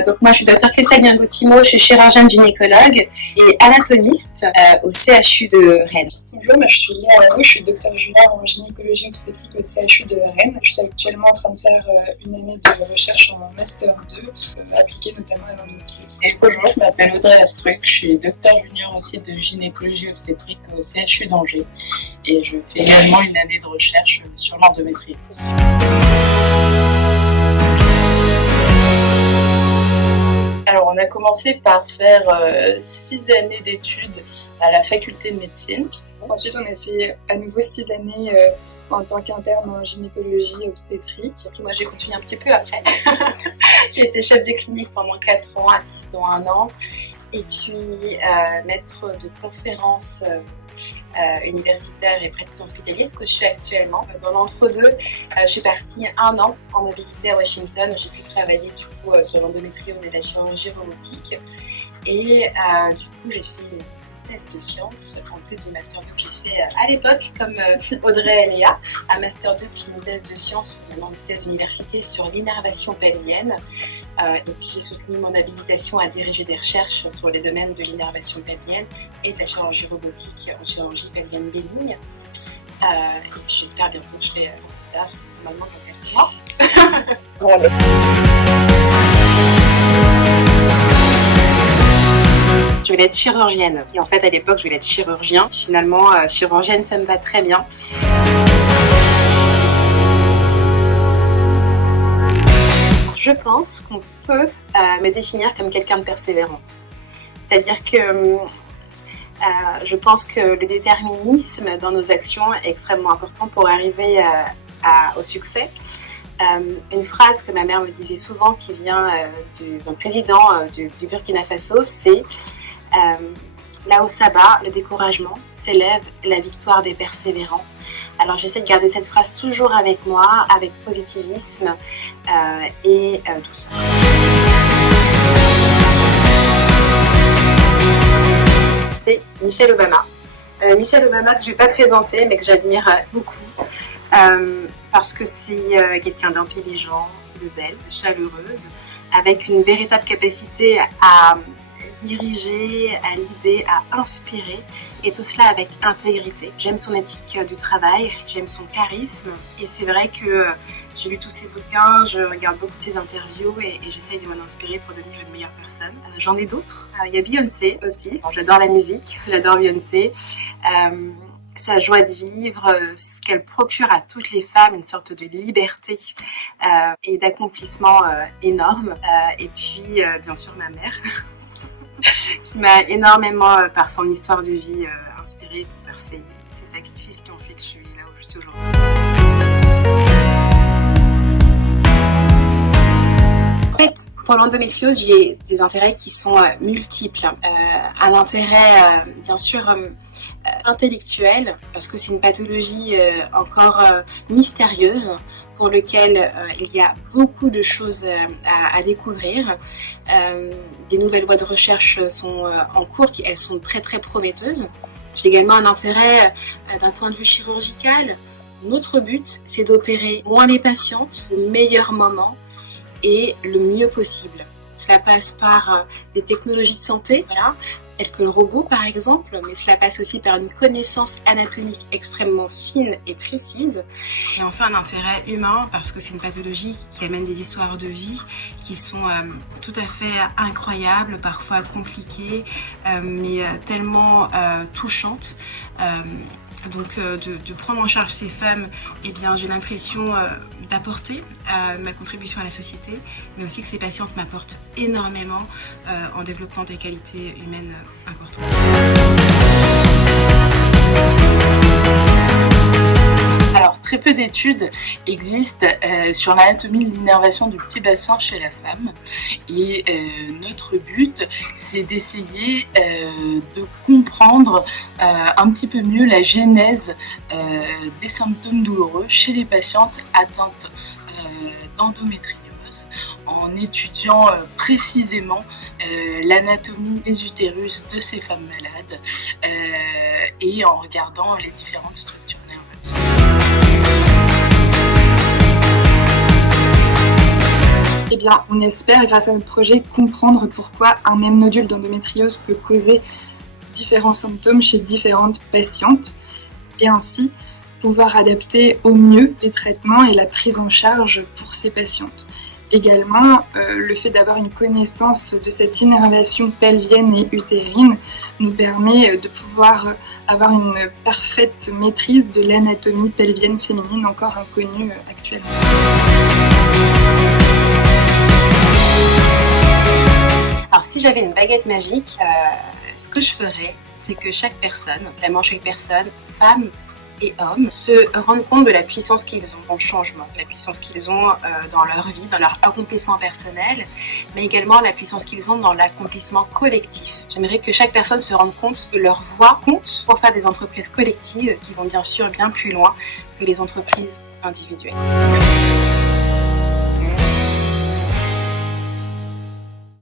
Donc moi je suis Dr Christelle Biangotimo, je suis chirurgienne gynécologue et anatomiste au CHU de Rennes. Bonjour, moi je suis Léa Lalo, je suis docteur junior en gynécologie obstétrique au CHU de Rennes. Je suis actuellement en train de faire une année de recherche en Master 2, appliquée notamment à l'endométriose. Et bonjour, je m'appelle Audrey Astruc, je suis docteur junior aussi de gynécologie obstétrique au CHU d'Angers et je fais également une année de recherche sur l'endométriose. Alors on a commencé par faire 6 années d'études à la faculté de médecine. Ensuite on a fait à nouveau 6 années en tant qu'interne en gynécologie obstétrique. Puis moi j'ai continué un petit peu après. J'ai été chef de clinique pendant 4 ans, assistant 1 an et puis maître de conférences universitaire et praticien hospitalier, ce que je suis actuellement. Dans l'entre-deux, je suis partie 1 an en mobilité à Washington. J'ai pu travailler du coup sur l'endométriose et la chirurgie robotique. Et du coup, j'ai fait une thèse de sciences, en plus du Master 2 que j'ai fait à l'époque, comme Audrey et Léa, un Master 2 puis une thèse de sciences, maintenant une thèse d'université sur l'innervation pelvienne. Et puis j'ai soutenu mon habilitation à diriger des recherches sur les domaines de l'innervation pelvienne et de la chirurgie robotique en chirurgie pelvienne bénigne. Et puis j'espère bientôt que je serai professeure, normalement dans quelques mois. Je voulais être chirurgienne. Et en fait, à l'époque, je voulais être chirurgien. Finalement, chirurgienne, ça me va très bien. Je pense qu'on peut me définir comme quelqu'un de persévérante. C'est-à-dire que je pense que le déterminisme dans nos actions est extrêmement important pour arriver au succès. Une phrase que ma mère me disait souvent qui vient d'un président du Burkina Faso, c'est là où ça bat, le découragement s'élève la victoire des persévérants. Alors j'essaie de garder cette phrase toujours avec moi, avec positivisme et douceur. C'est Michelle Obama. Michelle Obama que je ne vais pas présenter mais que j'admire beaucoup parce que c'est quelqu'un d'intelligent, de belle, de chaleureuse, avec une véritable capacité à diriger, à l'idée, à inspirer, et tout cela avec intégrité. J'aime son éthique du travail, j'aime son charisme, et c'est vrai que j'ai lu tous ses bouquins, je regarde beaucoup de ses interviews, et j'essaye de m'en inspirer pour devenir une meilleure personne. J'en ai d'autres. Il y a Beyoncé aussi. J'adore la musique, j'adore Beyoncé. Sa joie de vivre, ce qu'elle procure à toutes les femmes, une sorte de liberté et d'accomplissement énorme. Et puis, bien sûr, ma mère. Qui m'a énormément, par son histoire de vie, inspirée par ses sacrifices qui ont fait que je suis là où je suis aujourd'hui. En fait, pour l'endométriose, j'ai des intérêts qui sont multiples. Un intérêt, bien sûr, intellectuel, parce que c'est une pathologie encore mystérieuse, pour lequel il y a beaucoup de choses à découvrir. Des nouvelles voies de recherche sont en cours, elles sont très très prometteuses. J'ai également un intérêt d'un point de vue chirurgical. Notre but, c'est d'opérer moins les patientes, au meilleur moment et le mieux possible. Cela passe par des technologies de santé, telles que le robot par exemple, mais cela passe aussi par une connaissance anatomique extrêmement fine et précise. Et enfin un intérêt humain, parce que c'est une pathologie qui amène des histoires de vie qui sont tout à fait incroyables, parfois compliquées, mais tellement touchantes. Donc de prendre en charge ces femmes, j'ai l'impression d'apporter ma contribution à la société, mais aussi que ces patientes m'apportent énormément en développant des qualités humaines importantes. Alors, très peu d'études existent sur l'anatomie de l'innervation du petit bassin chez la femme. Et notre but, c'est d'essayer de comprendre un petit peu mieux la genèse des symptômes douloureux chez les patientes atteintes d'endométriose, en étudiant précisément l'anatomie des utérus de ces femmes malades et en regardant les différentes structures nerveuses. Eh bien, on espère, grâce à notre projet, comprendre pourquoi un même nodule d'endométriose peut causer différents symptômes chez différentes patientes et ainsi pouvoir adapter au mieux les traitements et la prise en charge pour ces patientes. Également, le fait d'avoir une connaissance de cette innervation pelvienne et utérine nous permet de pouvoir avoir une parfaite maîtrise de l'anatomie pelvienne féminine encore inconnue actuellement. Alors si j'avais une baguette magique, ce que je ferais, c'est que chaque personne, vraiment chaque personne, femme et hommes, se rendent compte de la puissance qu'ils ont dans le changement, la puissance qu'ils ont dans leur vie, dans leur accomplissement personnel, mais également la puissance qu'ils ont dans l'accomplissement collectif. J'aimerais que chaque personne se rende compte que leur voix compte pour faire des entreprises collectives qui vont bien sûr bien plus loin que les entreprises individuelles.